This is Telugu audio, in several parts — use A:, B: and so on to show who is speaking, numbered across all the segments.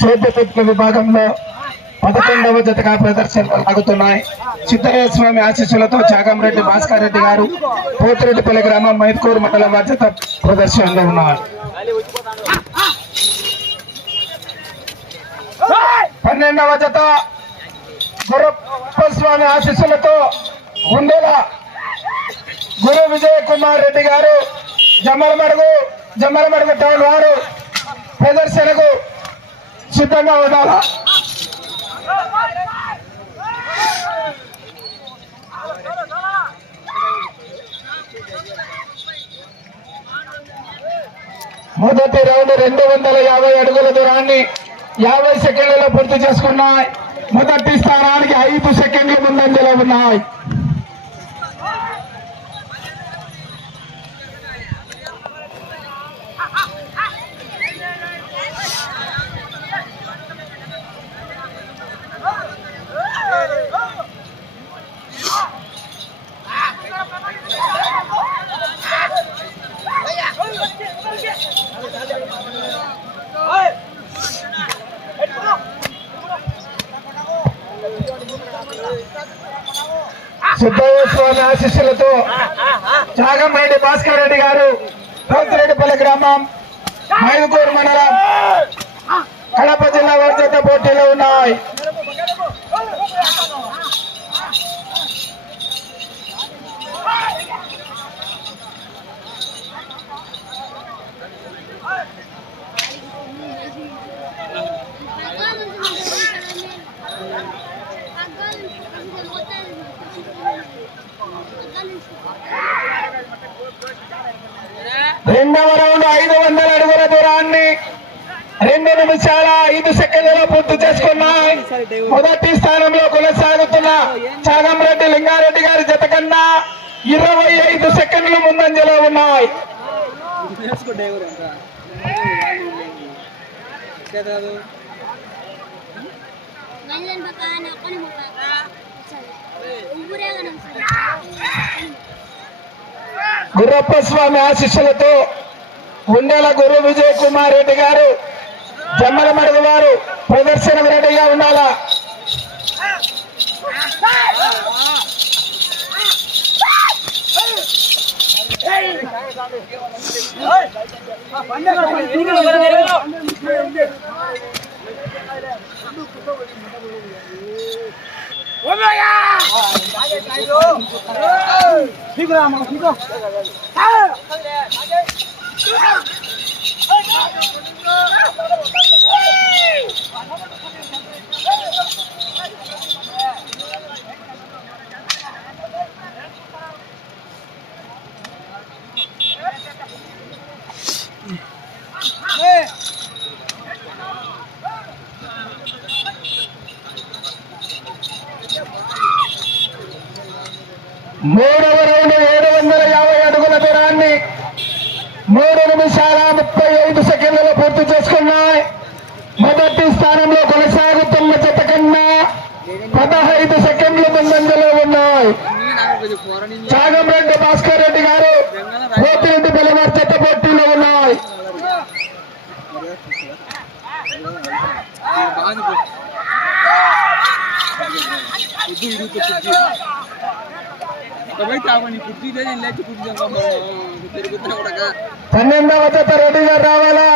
A: సేద్యతత్వ విభాగంలో పదకొండవ జతగా ప్రదర్శనలు సాగుతున్నాయి. సిద్ధయ్య స్వామి ఆశీస్సులతో చాగంరెడ్డి భాస్కర్ రెడ్డి గారు పోతిరెడ్డిపల్లి గ్రామం మైత్కూరు మండలం వారి జత ప్రదర్శనలో ఉన్నారు. పన్నెండవ జత గురప్ప స్వామి ఆశీస్సులతో ఉండేల గురు విజయ్ కుమార్ రెడ్డి గారు జమ్మలమడుగు జమ్మలమడుగు టౌన్ వారు ప్రదర్శనకు సిద్ధంగా ఉండాలా? మొదటి రౌండ్ రెండు వందల యాభై అడుగుల దూరాన్ని యాభై సెకండ్లలో పూర్తి చేసుకున్నాయి. మొదటి స్థానానికి ఐదు సెకండ్ల ముందంజలో ఉన్నాయి సిద్ధయ్య స్వామి ఆశీస్సులతో చాగంరెడ్డి భాస్కర్ రెడ్డి గారు పోతిరెడ్డిపల్లి గ్రామం. మైదుకూరు మండలం. చేసుకున్నాయి. మొదటి స్థానంలో కొనసాగుతున్న చాగంరెడ్డి లింగారెడ్డి గారి జత కన్నా ఇరవై ఐదు సెకండ్లు ముందంజలో ఉన్నాయి.
B: గురప్ప
A: గుర్రప్ప స్వామి ఆశీస్సులతో ఉండేల గురు విజయ్ కుమార్ రెడ్డి గారు జమ్మల మడుగు వారు ప్రదర్శన రెడీగా ఉండాలా? మూడవ రౌండ్ ఏడు వందల యాభై అడుగుల దూరాన్ని మూడు నిమిషాల ముప్పై ఐదు సెకండ్లలో పూర్తి చేసుకున్నాయి మొదటి స్థానంలో కొనసాగుతున్న జత కన్నా పదహైదు సెకండ్లు ముందంజలో ఉన్నాయి
C: నాకు పోరని
A: చాగంరెడ్డి భాస్కర్ రెడ్డి గారు పోటీరెడ్డి పిల్లవారి జత పోటీలో ఉన్నాయి. పన్నెండవ జత రెడీగా రావాలా?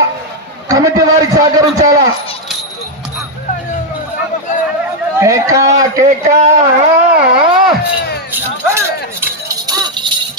A: కమిటీ వారికి సహకరించాలా? కేకా కేకా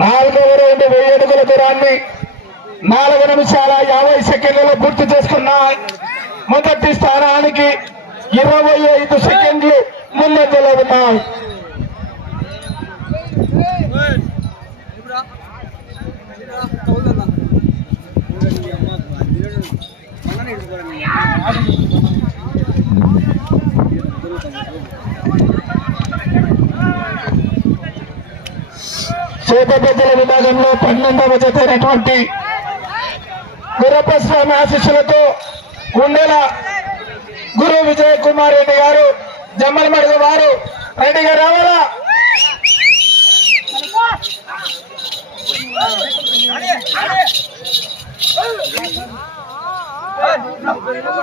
A: నాలుగవ రౌండ్ వెయ్యి అడుగుల దూరాన్ని నాలుగు నిమిషాల యాభై సెకండ్లలో పూర్తి చేసుకున్న. మొదటి స్థానానికి ఇరవై ఐదు సెకండ్లు ముందంజలో చేపబద్దల విభాగంలో పన్నెండవ జతైనటువంటి అయినటువంటి గురప్ప ఆశీస్సులతో గుండెల గురు విజయ కుమార్ రెడ్డి గారు జమ్మలమడుగు వారు రెడ్డిగా రావాలా? ఐదవ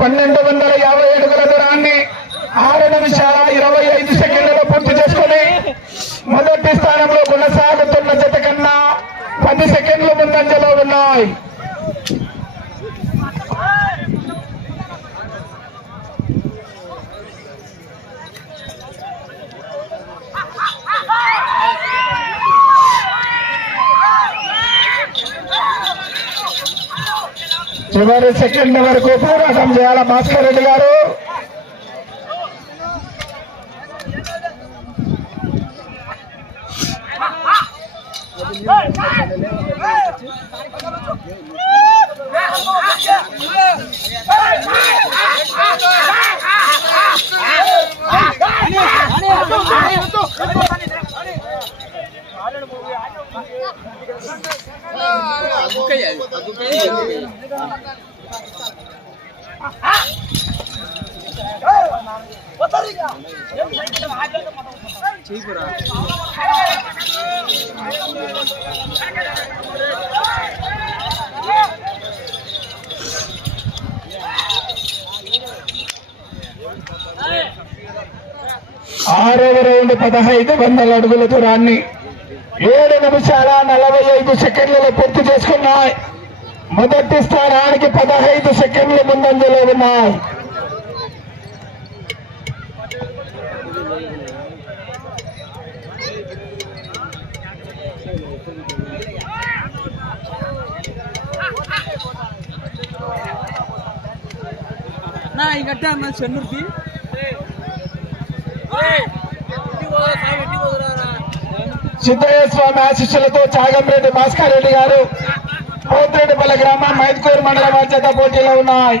A: పన్నెండు వందల యాభై అడుగుల దూరాన్ని ఆరు నిమిషాల ఇరవై ఐదు సెకండ్లలో పూర్తి చేసుకుని మొదటి స్థానంలో కొనసాగుతున్న జత కన్నా పది సెకండ్లు ముందంజలో ఉన్నాయి చివరి సెకండ్ వరకు పోరాటం చేయాల భాస్కర్ రెడ్డి గారు
C: చేయకురా
A: ఆరవ రౌండ్ పదహైదు వందల అడుగుల దూరాన్ని ఏడు నిమిషాల నలభై ఐదు సెకండ్లలో పూర్తి చేసుకున్నాయి. మొదటి స్థానానికి పదహైదు సెకండ్లు ముందంజలో ఉన్నాయి.
C: నా ఇంకట్టే అన్న చెన్నూరుకి
A: సిద్ధయ్య స్వామి ఆశిష్యులతో చాగంరెడ్డి భాస్కర్ రెడ్డి గారు పోతిరెడ్డిపల్లి గ్రామం మైదుకూరు మండలం బాధ్యత పోటీలో ఉన్నాయి.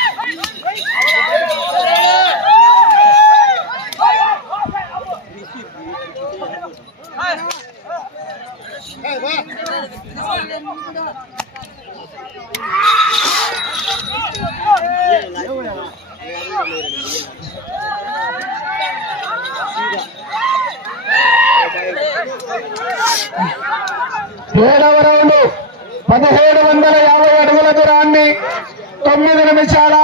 A: ఏడవ రౌండ్. పదిహేడు వందల యాభై అడుగుల దూరాన్ని తొమ్మిది నిమిషాల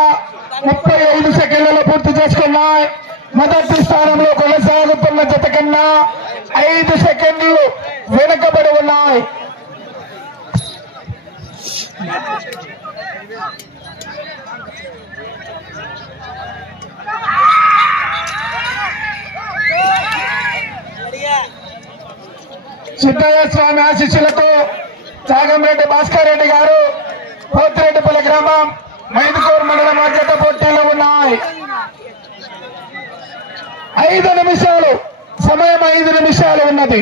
A: ముప్పై ఐదు సెకండ్లలో పూర్తి చేసుకున్నాయి. మొదటి స్థానంలో కొనసాగుతున్న జత కన్నా ఐదు సెకండ్లు వెనుకబడి ఉన్నాయి సిద్ధయ్య స్వామి ఆశీస్సులతో చాగంరెడ్డి భాస్కర్ రెడ్డి గారు పోతిరెడ్డిపల్లి గ్రామం మైదుకూరు మండల మధ్యత పోటీలో ఉన్నాయి. ఐదు నిమిషాలు సమయం ఐదు నిమిషాలు ఉన్నది.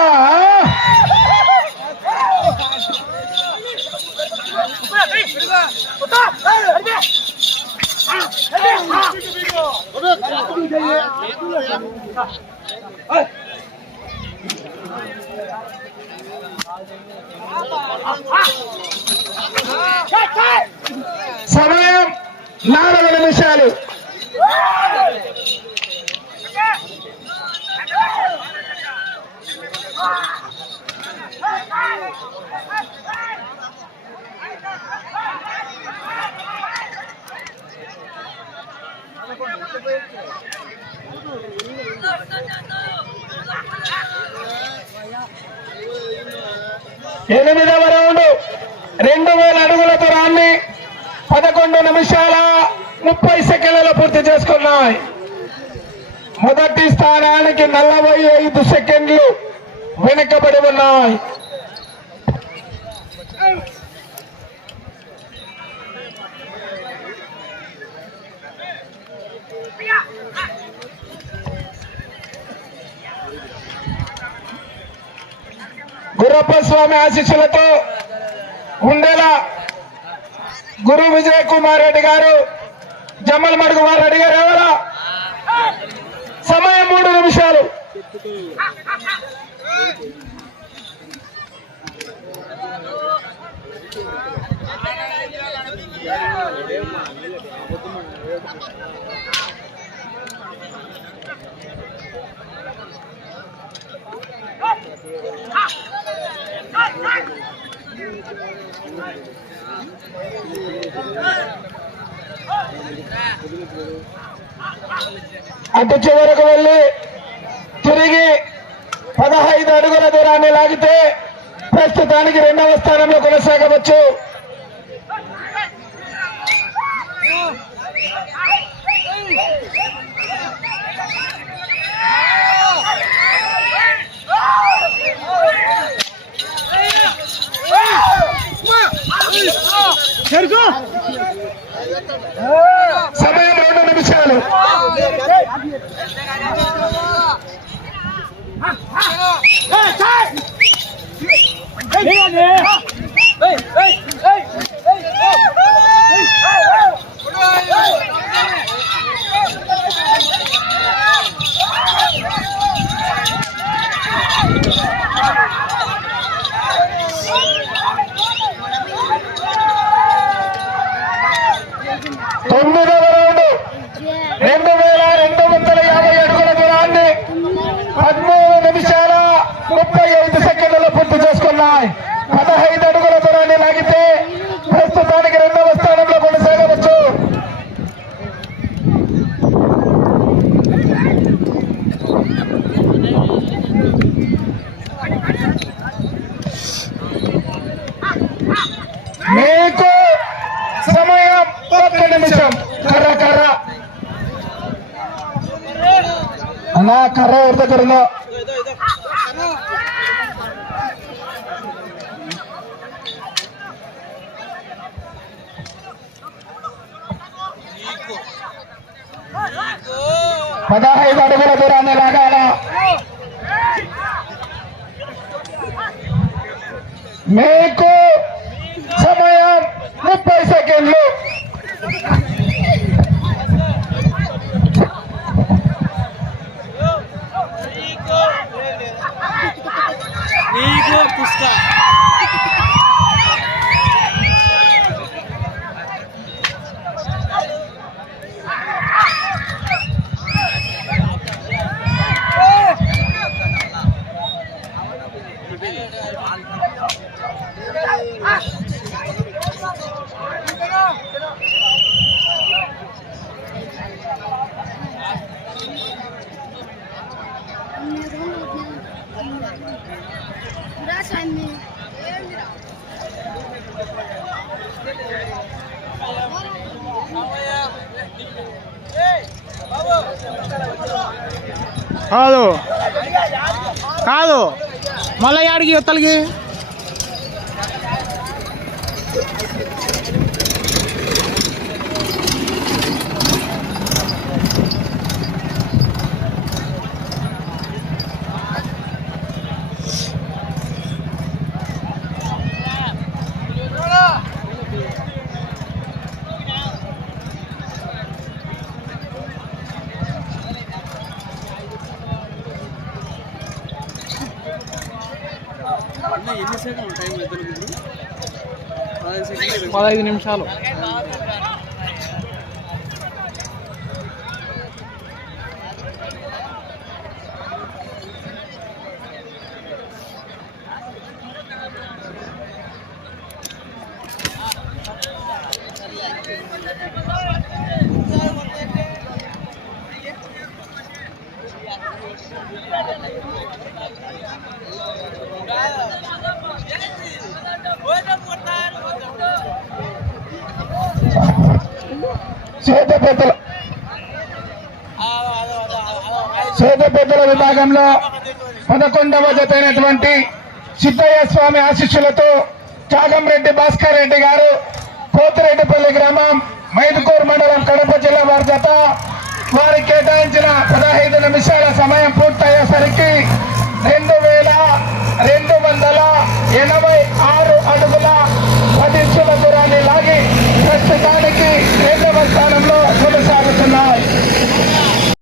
A: సమయం నాలుగు నిమిషాలు ఎనిమిదవ రౌండ్. రెండు వేల అడుగుల దూరాన్ని పదకొండు నిమిషాల ముప్పై సెకండ్లలో పూర్తి చేసుకున్నాయి. మొదటి స్థానానికి నలభై ఐదు సెకండ్లు వెనుకబడి ఉన్నాయి. గుర్రప్ప స్వామి ఆశీస్సులతో ఉండేలా గురు విజయ్ కుమార్ రెడ్డి గారు జమ్మల్ మరుగుమార్ రెడ్డి గారు ఎవరా సమయం మూడు నిమిషాలు. అటు చివరకు వెళ్ళి తిరిగి పదహైదు అడుగుల దూరాన్ని లాగితే ప్రస్తుతానికి రెండవ స్థానంలో కొనసాగవచ్చు సమయం రెండు నిమిషాలు తొమ్మిదవ రౌండ్ రెండు వేల రెండు వందల యాభై అడుగుల దూరాన్ని పదమూడు నిమిషాల ముప్పై ఐదు సెకండ్లలో పూర్తి చేసుకున్నాయి పదహైదు అడుగుల దూరాన్ని లాగితే ప్రస్తుతానికి రెండవ స్థానంలో కొనసాగవచ్చు మీకు సమయం ఒక్క నిమిషం కర్ర కర్ర అన్నా కర్ర ఎవరి దగ్గర ఉందో పదహైదు అడుగుల దూరాన్ని లాగాల. మీకు సమయం ముప్పై సెకండ్లు.
C: Hello. Hello. Malayar ki hotel ki.
D: ఐదు నిమిషాలు.
A: సోదపెద్దల విభాగంలో పదకొండవ జతైనటువంటి సిద్దయ్య స్వామి ఆశీస్సులతో రెడ్డి భాస్కర్ రెడ్డి గారు కోతిరెడ్డిపల్లి గ్రామం మైదుకూరు మండలం కడప జిల్లా వారి జత. వారికి కేటాయించిన పదహైదు నిమిషాల సమయం పూర్తయ్యేసరికి రెండు వేల రెండు వందల ఎనభై ఆరు అడుగుల పదించుల దూరాన్ని లాగి ప్రస్తుతానికి రెండవ స్థానంలో కొనసాగుతుంది